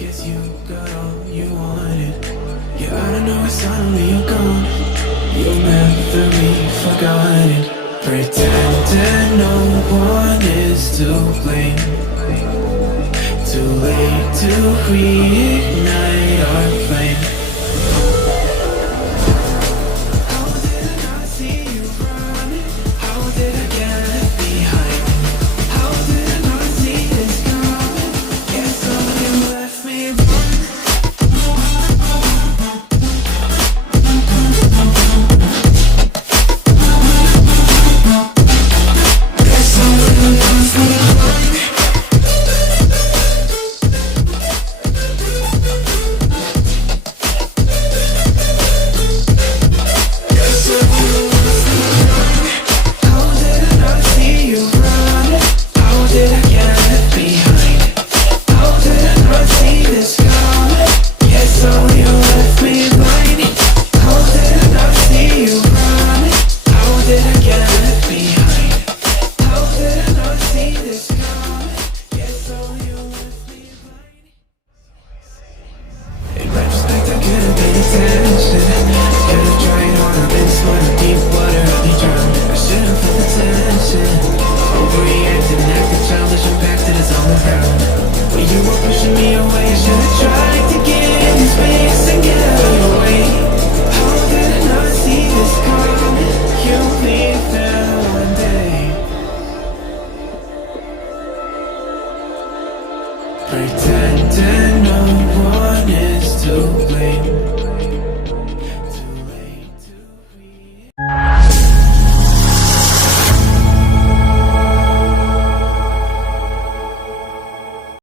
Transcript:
Guess you got all you wanted. Yeah, I don't know, suddenly you're gone. You'll never be forgotten. Pretending no one is to blame. Too late to reignite our flame. How did I not see you running? How did I get left behind? How did I not see this coming? Yeah, so you left me running. Yeah, so you left me running. Pretending no one is to